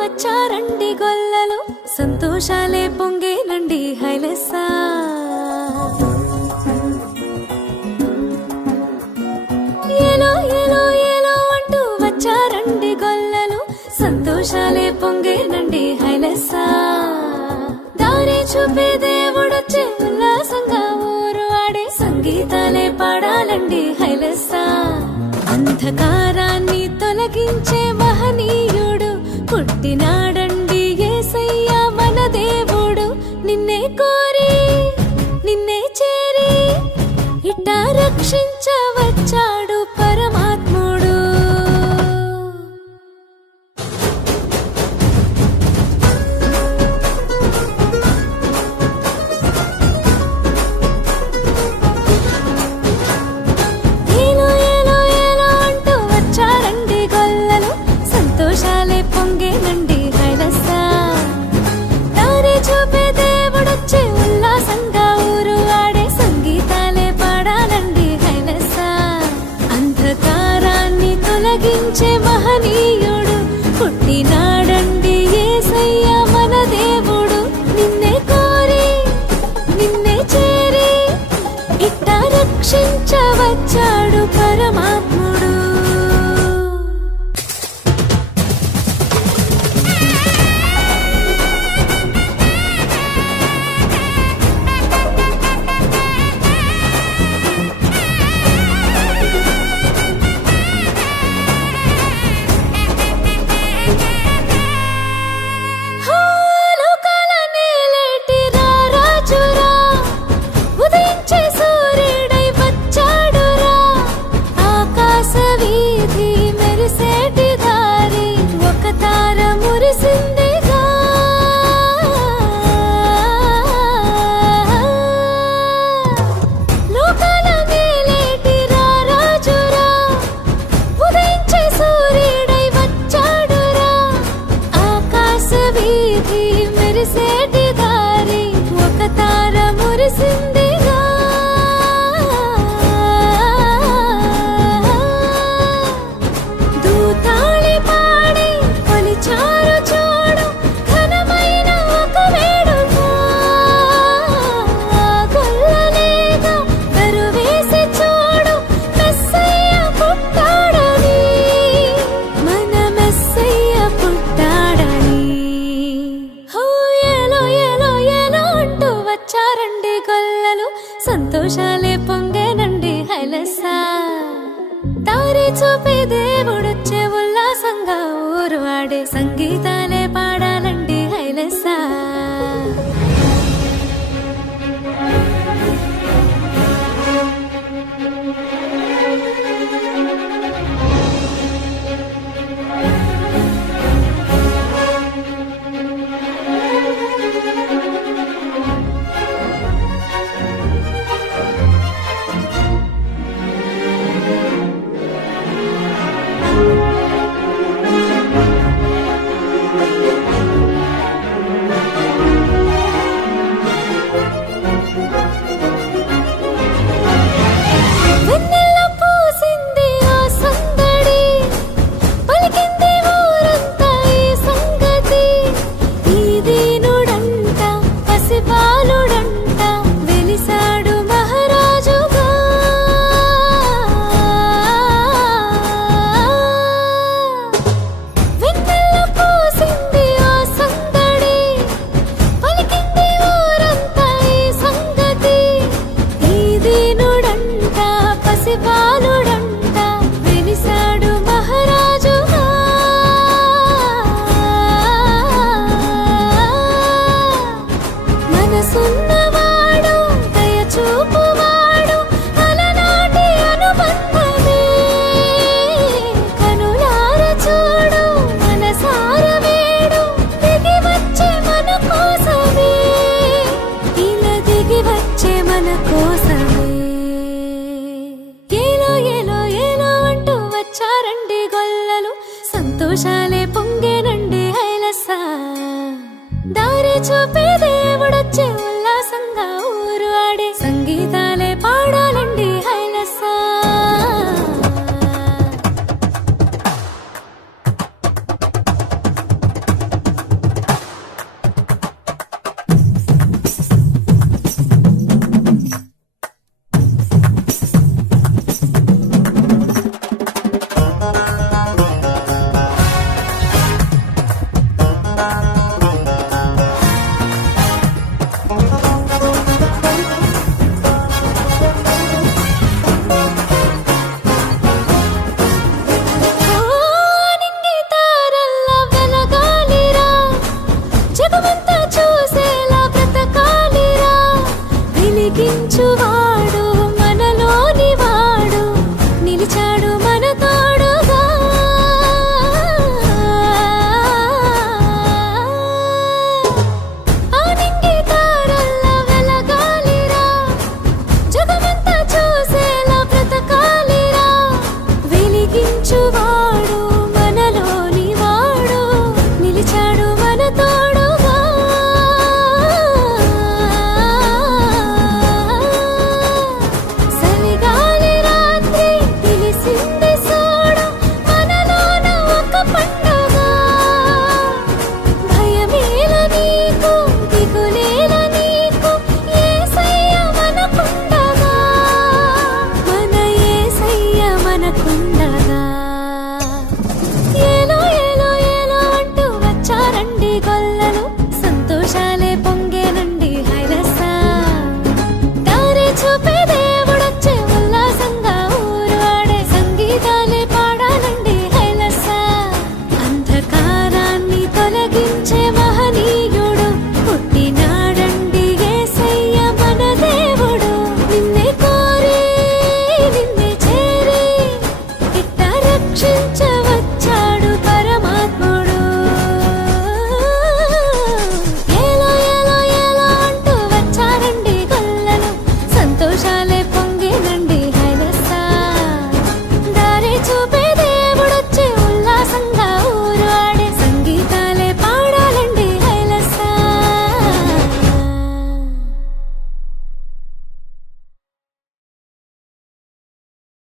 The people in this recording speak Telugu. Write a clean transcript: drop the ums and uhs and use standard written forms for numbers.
వచ్చారండి గొల్లలు, సంతోషాలే పొంగేనండి హైలెస్సా. ఏలో ఏలో ఏలో అంటూ వచ్చారండి గొల్లలు, సంతోషాలే పొంగేనండి హైలెస్సా. దారి చూపే దేవుడొచ్చే ఉల్లాసంగా ఊరు ఆడే సంగీతాలే పాడాలండి హైలెస్సా. అంధకారాన్ని తొలగించే మహనీయుడు పుట్టినాడండి యేసయ్య మన దేవుడు. నిన్నే కోరి నిన్నే చేరి ఇట్టా రక్షించవచ్చాడు పరమాత్ముడు. ఏలో ఏలో ఏలో అంటూ వచ్చారండి గొల్లలు, సంతోషాలే పొంగేనండి హైలెస్సా. దారి చూపే దేవుడొచ్చే ఉల్లాసంగా ఊరు ఆడే సంగీతాలే పాడాలండి హైలెస్సా. అంధకారాన్ని తొలగించే మహనీయుడు పుట్టినాడండి యేసయ్య మన దేవుడు. నిన్నే కోరి నిన్నే చేరి ఇట్టా రక్షించవచ్చాడు పరమాత్ముడు. సంతోషాలే పొంగేనండి హైలెస్సా. దారి చూపే దేవుడొచ్చే ఉల్లాసంగా ఊరు ఆడే సంగీతాలే పాడాలండి హైలెస్సా. సంతోషాలే పొంగేనండి హైలెస్సా. దారి చూపే దేవుడొచ్చే